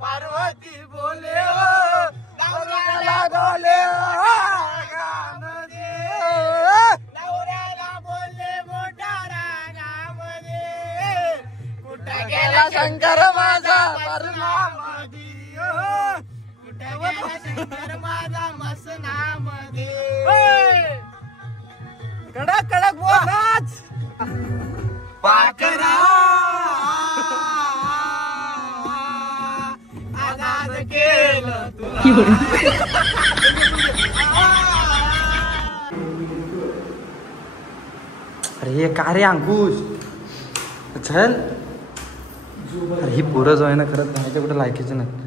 पार्वती बोले नवऱ्याला बोले नवऱ्याला बोलले मोठ्या रागामध्ये कुठे गेला शंकर माझा मरणामध्ये कुठे गेला शंकर माझा मसनामध्ये कडक कडक बोलाच पाकरा आजाद केलं तुला अरे का रे अंकुश चल अरे ही पोरं जो आहे ना खरंच त्याच्या कुठे लायकीचं नाही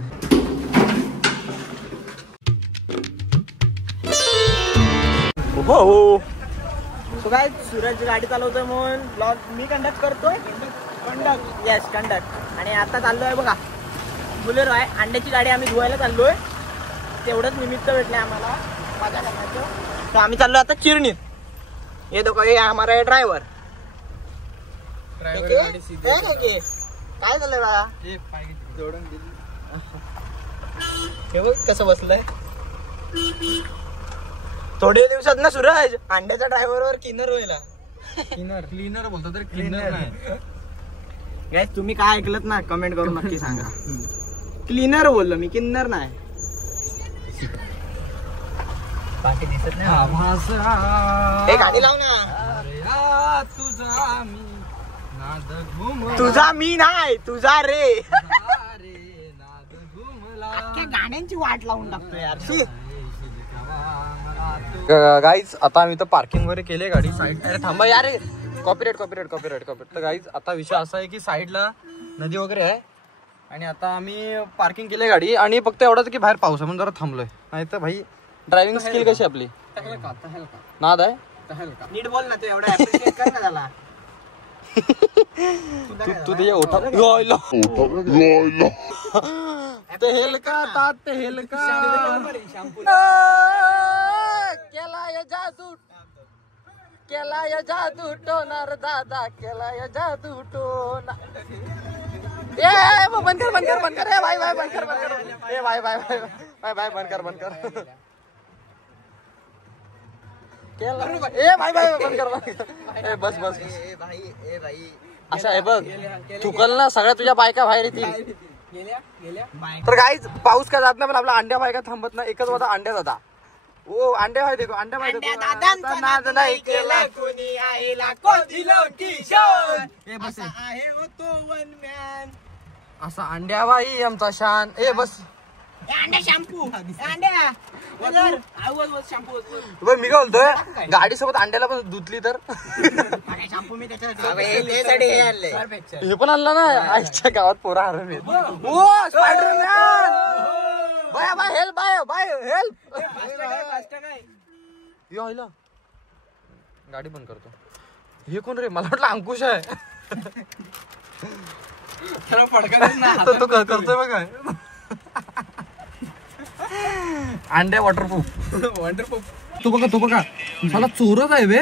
हो सो काय सूरज गाडी चालवतोय म्हणून ब्लॉग मी कंडक्ट करतोय कंडक्ट आणि आता चाललोय बघा बुलेरो आहे अंड्याची गाडी आम्ही धुवायला चाललोय तेवढंच निमित्त भेटलंय आम्हाला मजा करण्याचं तर आम्ही चाललोय आता चिरणीत ये देखो ये हमारा है ड्रायव्हर काय झालंय बाळा जोडून दिली हे बघ कसं बसलंय थोडे दिवसात ना सूरज अंड्याच्या ड्रायव्हर वर किन्नर होईल क्लीनर बोलतो तर क्लीनर नाही गाइस तुम्ही काय ऐकलत ना कमेंट करून नक्की सांगा क्लीनर बोललो मी किन्नर नाही बाकी दिसत नाही हे गाडी लाव ना तुझा मी नाही तुझा रे गाण्यांची वाट लावून टाकतो यार गाईज आता आम्ही तर पार्किंग वगैरे केले गाडी साईड अरे थांबा यार कॉपीराइट तर गाईज आता विषय असा आहे की साईडला नदी वगैरे आहे आणि आता आम्ही पार्किंग केली गाडी आणि फक्त एवढंच की बाहेर पाऊस आहे म्हणून जरा थांबलोय नाही तर भाई ड्रायव्हिंग स्किल कशी आपली नाद आहे नीट बोल ना ते एवढा ऍप्रिशिएट कर ना त्याला तू ते ओठा तेल का तात तेल का केला या जादू टोनार दादा केला या जादू टोना ए बंद कर ए भाई बंद कर ए भाई बंद कर केला ए भाई बंद कर ए बस ए भाई असं आहे बघ चुकल ना सगळ्या तुझ्या बायका बाहेर येतील तर गाईज पाऊस काय जात नाही पण आपला अंड्या बायका थांबत ना एकच होता अंड्या दादा ओ अंड्या भाई देखो अंड्या भाई दादांचा नाद नाही केला कोणी आईला कोणी लोटी शान ए बस आहे तो वन मॅन असा अंड्या भाई आमचा शान ए बस अंड्या शॅम्पू अंड्या वजर आवाज शॅम्पू बघ मी काय बोलतोय गाडी सोबत अंड्याला पण धुतली तर शॅम्पू मी त्याच्यासाठी हे पण आणलं ना आईच्या गावात पोरा हरवले ओ स्पायडरमॅन बाय हेल्प यो आईला गाडी बंद करतो हे कोण रे मला वाटलं अंकुश आहे तो करतोय बघ अंड्या वॉटरप्रूफ तू बघा मला चोरच आहे बे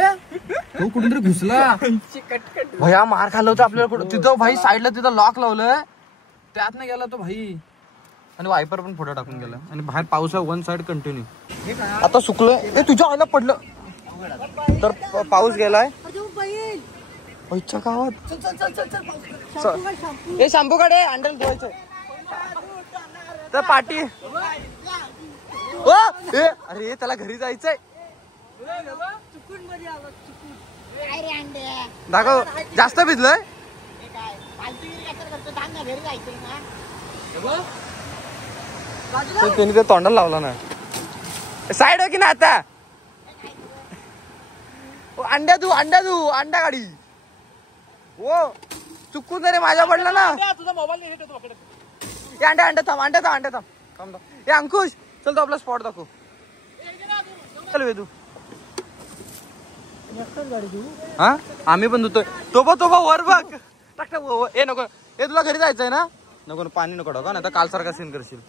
तो कुठून तरी घुसला भया मार खाल्ला होता आपल्याला कुठं तिथं भाई साईडला तिथं लॉक लावलंय त्यात नाही गेला तो भाई आणि वायपर पण फोटो टाकून गेला आणि बाहेर पाऊस आहे वन साइड कंटिन्यू आता सुकलोय ए तुझ्या आईला पडलं तर पाऊस गेलाय इच्छा गावात हे शॅम्पू काढे अंडल धुवायचं तर पाटी अरे त्याला घरी जायचंय दाखव जास्त भिजलंय त्यांनी ते तोंडाला लावला ना साईड आहे की ना आता अंड्या अंडा गाडी हो चुकून रे माझ्या पडला ना तुझा मोबाईल अंड्या थांब हे अंकुश चल तो आपला स्पॉट दाखव चल वेदू हा आम्ही पण धुतोय तो वर बघ टाक ए नको ए तुला घरी जायचंय ना नको पाणी नको टाका नाही तर काल सारखा सीन करशील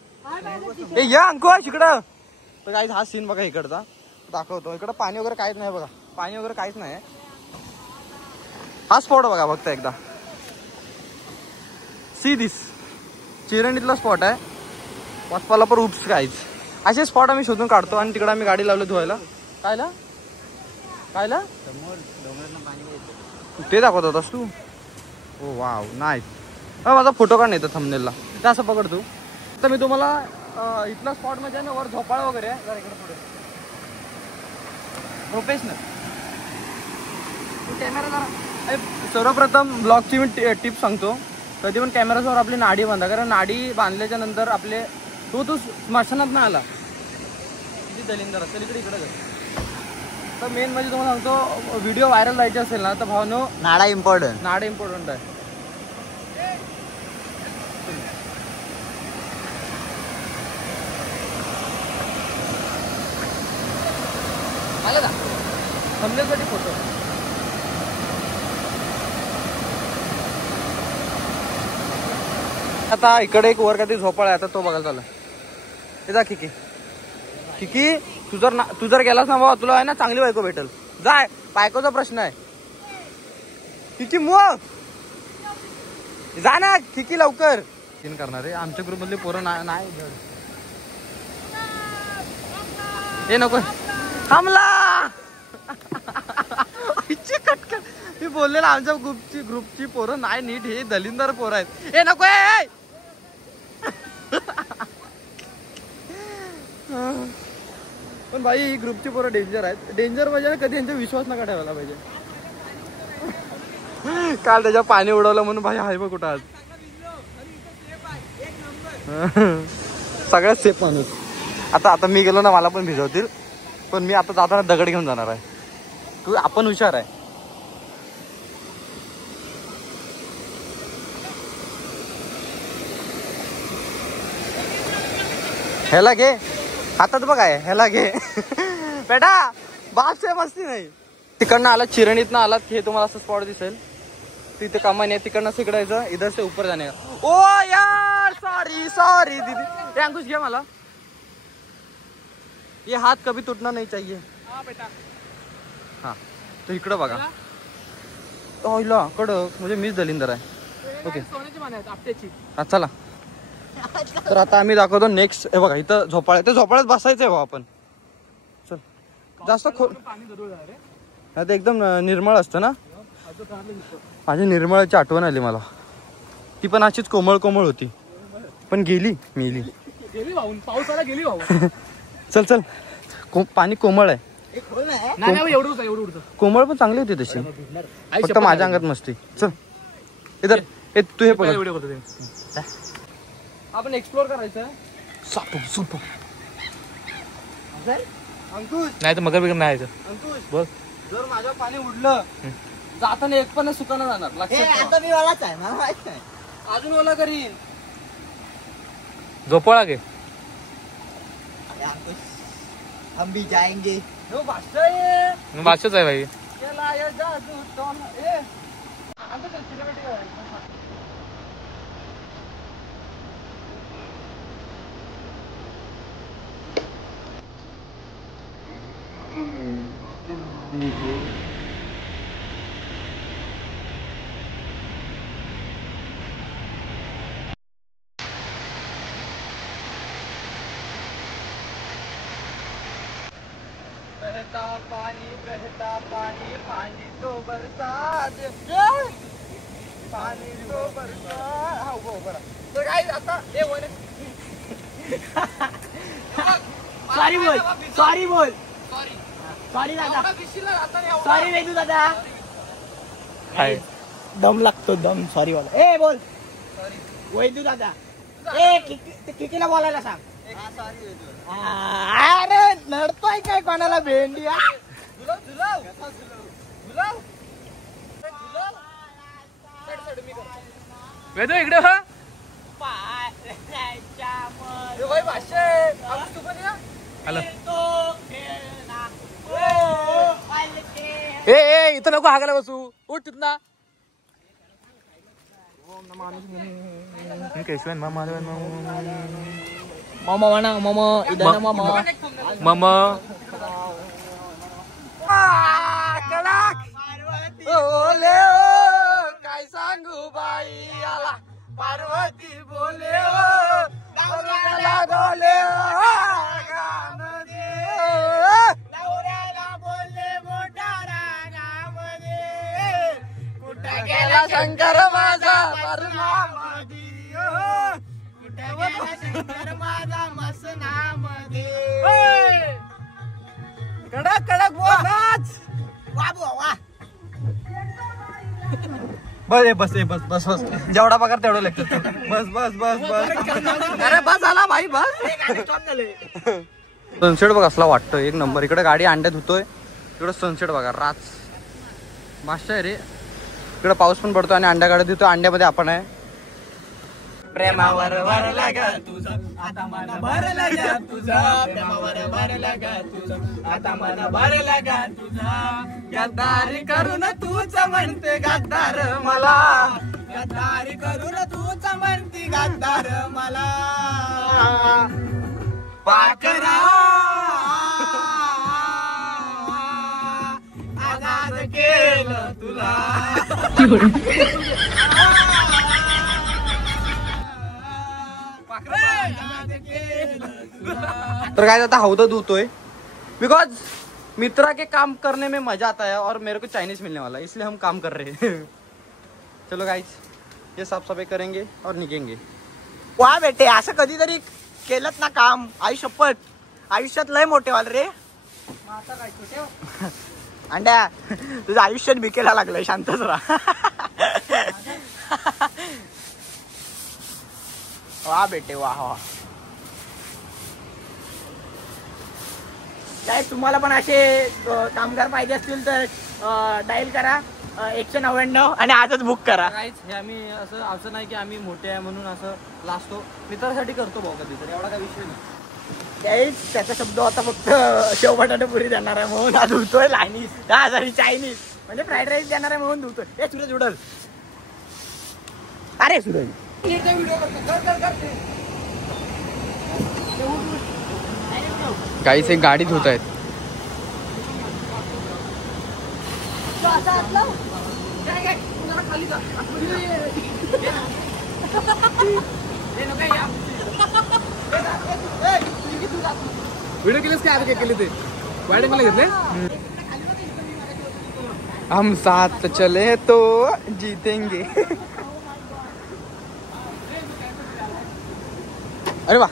ए या अंकुश इकडं तर काही हा सीन बघा इकडचा दाखवतो इकडं पाणी वगैरे काहीच नाही बघा पाणी वगैरे काहीच नाही हा स्पॉट बघा फक्त एकदा सी दिस चिरणीतला स्पॉट आहे वासपाला पर उप्स काहीच असे स्पॉट आम्ही शोधून काढतो आणि तिकडे आम्ही गाडी लावलो धुवायला. कायला ते दाखवत होतास तू. ओ वाव नाईस. माझा फोटो काढ नाही तर थंबनेलला ते असं पकडतो. तर मी तुम्हाला इथला स्पॉट म्हणजे ना वर झोपाळा वगैरे आहे. जरा इकडे पुढे प्रोफेशनल कॅमेरा जरा. सर्वप्रथम ब्लॉगची मी टिप सांगतो. कधी पण कॅमेरासमोर आपली नाडी बांधा, कारण नाडी बांधल्याच्या नंतर आपले तू स्मशानात नाही आला किती दलिंदर असेल इकडे इकडे. तर मेन म्हणजे तुम्हाला सांगतो व्हिडिओ व्हायरल जायचे असेल ना तर भावनो नाडा इम्पॉर्टंट आहे. आलं का थंबनेलसाठी फोटो. आता इकडे एक वर कधी झोपाळा आहे, आता तो बघायला चालला. हे जा खिकी तू जर गेलास ना बाबा तुला आहे ना चांगली बायको भेटेल. जाय बायकोचा प्रश्न आहे. खिकी मग जा ना खिकी लवकर. करणार आहे आमच्या ग्रुप मधले पोरं नाही हे नको थांबला. मी बोलले ना आमच्या ग्रुपची पोरं नाही नीट, हे दलिंदर पोरं आहेत. हे नको पण भाई ही ग्रुपची पोरं डेंजर आहेत. डेंजर म्हणजे कधी यांचा विश्वास नका ठेवायला पाहिजे. काल त्याच्या पाणी उडवलं म्हणून भाई हाय बघ कुठं आज. सगळ्यात सेफ माणूस. आता मी गेलो ना मला पण भिजवतील, पण मी आता जाताना दगड घेऊन जाणार आहे. तू आपण हुशार आहे. ह्याला घे हातात बघ आहे, ह्याला घे बेटा. बापसे मस्ती नाही. तिकडनं आलात चिरणीतनं आलात हे तुम्हाला असं स्पॉट दिसेल. तिथे कमानी आहे, तिकडनं तिकडायचं. इधर से ऊपर जाने का. ओ यार सॉरी दीदी. हे अंकुश घे मला. ये हात कभी तुटना नहीं चाहिए. हा तर इकडं बघा. ओला कडक म्हणजे मीच दलिंदर आहे. ओके हा चला. तर आता आम्ही दाखवतो नेक्स्ट. हे बघा इथं झोपाळ्या, ते झोपाळ्यात बसायचंय भाऊ आपण. चल जास्त आता एकदम निर्मळ असतं ना. माझी निर्मळाची आठवण आली मला. ती पण अशीच कोमळ होती पण गेली मेली. पावसाला गेली भाऊ. चल पाणी कोमळ आहे. कोमळ पण चांगली होती तशी, फक्त माझ्या अंगात मस्ती. चल इधर तू हे पकड. आपण एक्सप्लोर करायचं. अंकुश नाही तर मगर बिगर नाही. अंकुश बघ जर माझ्या पाणी उडलं जाताना एक पण सुकाना जाणार. आता मी वालाच आहे मला माहित नाही. अजून ओला करीन. झोपाळा घे. हम भी जाएंगे. बादशाच आहे भाई. बहता पानी पानी तो बरसात. पाणी तो बरसात. हो बरं. तर काय आता सॉरी बोल दादा. सॉरी वेदू दादा. दम लागतो दम. सॉरी बोल. ए बोल वैदू दादा. ए कितीला बोलायला सांग. अरे नडतोय काय कोणाला भेंडी. वेदू इकडे हो. हॅलो ए इथं नको हागायला बसू. उठ तिथना. केशवन मामा मामा म्हणा मामा. इधर मामा मामा ओले काय सांगू बाई आला पार्वती बोले. गेला शंकर माझा मसनामध्ये? कुठे गेला शंकर माझा मसनामध्ये? कडक कडक बोल नाच. वा बुवा वा. बस बस जेवढा पगार तेवढं लागतं. बस अरे बस झाला भाई बस. सनसेट बघ असला वाटतं एक नंबर. इकडे गाडी अंड्यात धुतोय, इकडे सनसेट बघा रात मस्त आहे रे. इकडे पाऊस पण पडतो आणि अंड्या गाड्या धुतोय. अंड्यामध्ये आपण आहे. प्रेमावर भरला ग तुझं आता मन भरला ग तुझं. प्रेमावर भरला ग तुझं आता मन भरला ग तुझं. गद्दारी करून तूच म्हणते गद्दार मला. गद्दारी करून तूच म्हणते गद्दार मला. पाकरा आजाद केलं तुला. तर काय आता हौदा धुतोय बिकॉज मित्रा के काम करने में मजा आता है और मेरे को चाइनीज मिलने वाला है, इसलिए हम काम कर रहे हैं. चलो गाइस ये साफ सफाई करेंगे और निघेंगे. वा बेटे असं कधीतरी केलंत ना काम आयुष्यपत आयुष्यात लय मोठे वाल रे. अंड्या तुझं आयुष्यात बिकेला लागलंय. शांतच राहा. वा बेटे वा वा. काय तुम्हाला पण असे कामगार पाहिजे असतील तर डायल करा 199 आणि आजच बुक करा. हे आम्ही असं नाही की आम्ही मोठे आहे म्हणून असं लाजतो. मित्रासाठी करतो भाऊ कधीतरी, एवढा काय विषय नाही. त्याचा शब्द होता फक्त शेव बटाटे पुरी देणार आहे म्हणून आज धुतोय. लाईनीज 10,000 चायनीज म्हणजे फ्राईड राईस देणार आहे म्हणून धुतोय. हे सूरज उडल. अरे सूरज गाईस एक गाडी धुत आहेत. व्हिडिओ केलेस काय? काय केले ते वाईट मला घेतले. हम साथ चले तो जीतेंगे. अरे वा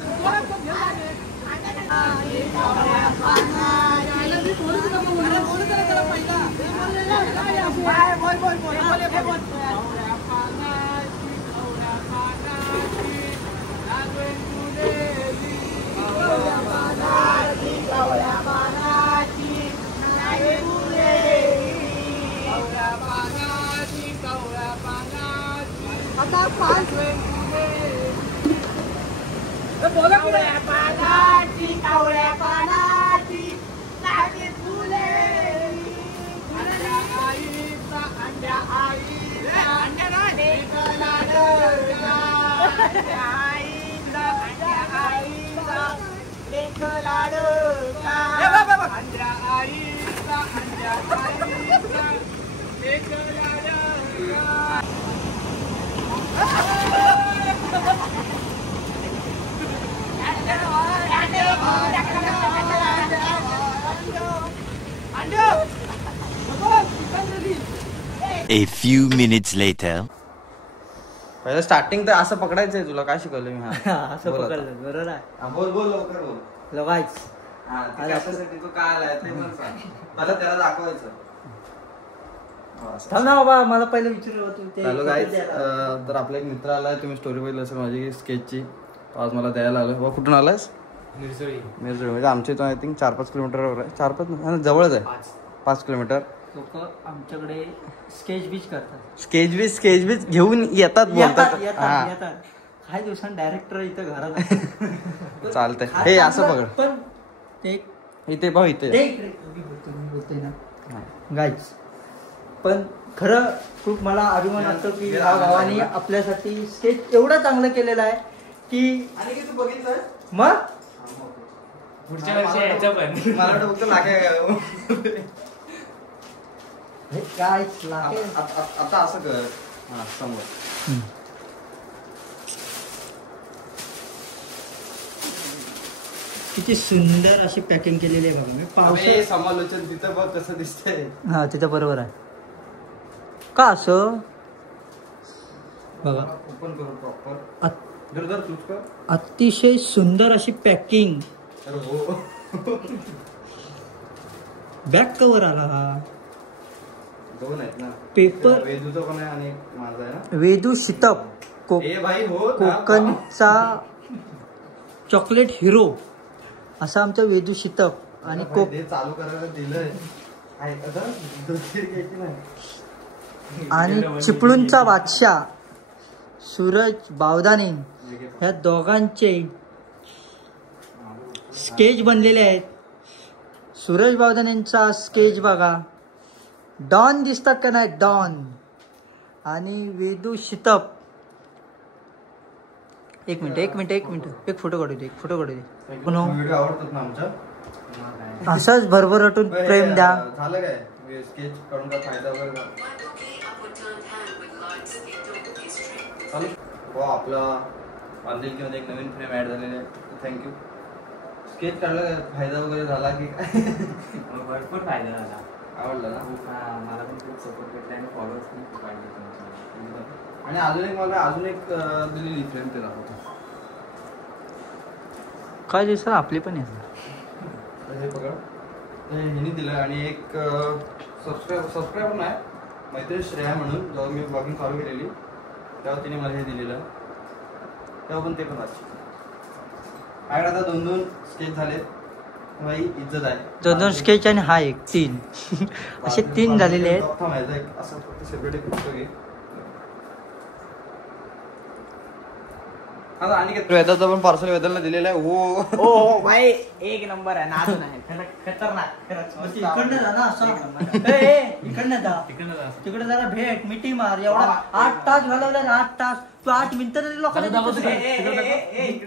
A few minutes later. पहिलं स्टार्टिंग तर असं पकडायचंय. तुला काय शिकवलं मी? असं पकडलं बरोबर आहे. बोल लवकर बोल. लगायच कशासाठी तू काय आलाय ते पण सांग. मला त्याला दाखवायचं. थांब ना बाबा मला पहिलं विचारलं होतं ते. हॅलो गाईज, तर आपला एक मित्र आलाय. तुम्ही स्टोरी बघितली असेल माझी स्केचची. आज मला द्यायला आलोय. कुठून आलायस? मिरजोळी. म्हणजे आमच्या इथून आय थिंक 4-5 किलोमीटरवर आहे. 4-5 जवळच आहे. 5 किलोमीटर. लोक आमच्याकडे स्केच बीच करतात. स्केच बीच घेऊन येतात बोलतात. काही दिवसांनी डायरेक्टर इथं घरात चालतंय. हे असं पकड. पण ते इथे भाऊ इथे बोलतोय ना गाईज. पण खरं खूप मला अभिमान वाटतो की या गावाने आपल्यासाठी स्केच एवढं चांगलं केलेलं आहे की. आणि तू बघितलं मग पुढच्या वर्षी यायचं पण मला फक्त लागे काय आता असं कर. हा समोर किती सुंदर अशी पॅकिंग केलेली आहे बघा. मी पावसाळ्यात समालोचन तिथं बघ कसं दिसतंय. हा तिथं बरोबर आहे का असं. बघा ओपन करू प्रॉपर. अत- दर क्लोज कर. अतिशय सुंदर अशी पॅकिंग. अरे हो. बॅक कव्हर आला हा. दोन आहेत ना. पेपर वेदूचा पण आहे आणि माझा आहे ना. वेदू शितप ए भाई हो. कोकणचा चॉकलेट हिरो असा आमचा वेदू शितप आणि ते चालू करायला दिलंय. आणि चिपळूणचा बादशाह सूरज बावदाने ह्या दोघांचे स्केच बनलेले आहेत. सूरज बावदानेंचा स्केच बघा. डॉन दिसतात का नाही डॉन. आणि वेदू शितप. एक मिनिट एक फोटो काढू दे. व्हिडिओ आवडतात ना आमच्या. असंच भरभराटून प्रेम द्या. झालं काय स्केच काढून काय फायदा वगैरे चालू. हो आपला बांधिलकीमध्ये एक नवीन फ्रेम ऍड झालेले आहे. थँक्यू. स्केच काढला काय फायदा वगैरे झाला की काय. भरपूर फायदा झाला. आवडला ना. मला पण खूप सपोर्ट भेटला आणि फॉलोअर्स पण खूप वाढले तुमचे. आणि अजून एक दिलेली फ्रेम ते दाखवतो. काय दिसत आपली पण येतात. हे बघा हिने दिलं. आणि एक सबस्क्रायबर नाही मैत्री श्रेया म्हणून जेव्हा मी ब्लॉगिंग चालू केलेली तेव्हा तिने मला हे दिलेलं. तेव्हा पण ते पण वाच. माझ्याकडे आता 2 स्केच झाले. भाई इज्जत आहे. 2 स्केच आणि हा एक 3 असे 3 झालेले आहेत. असं सेपरेट एक पुस्तक आहे. आता आणि वेदाचा पण पार्सल वेदाला दिलेला आहे. हो भाई एक नंबर आहे. नाजून आहे खतरनाक. इकडनं जा ना असं. इकडनं जा तिकडे जरा भेट मिठी मार. एवढा 8 तास घालवला. 8 तास तू 8 मिनिटं तरी लोकांना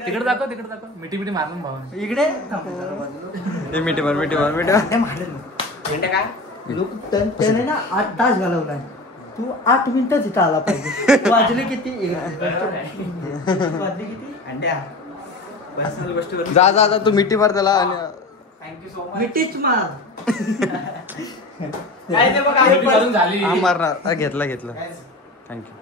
तिकडे दाखव मिठी मारलं भाऊ. इकडे मिठी मार काय लोक त्याने ना 8 तास घालवलाय. तू 8 मिनिटं तिथं आला पाहिजे. वाजले किती अंड्या पर्सनल गोष्टीवर जा तू मिठी मार त्याला. आणि थँक्यू सो मच. मिठीच मार. झाली मारणार. घेतला थँक्यू.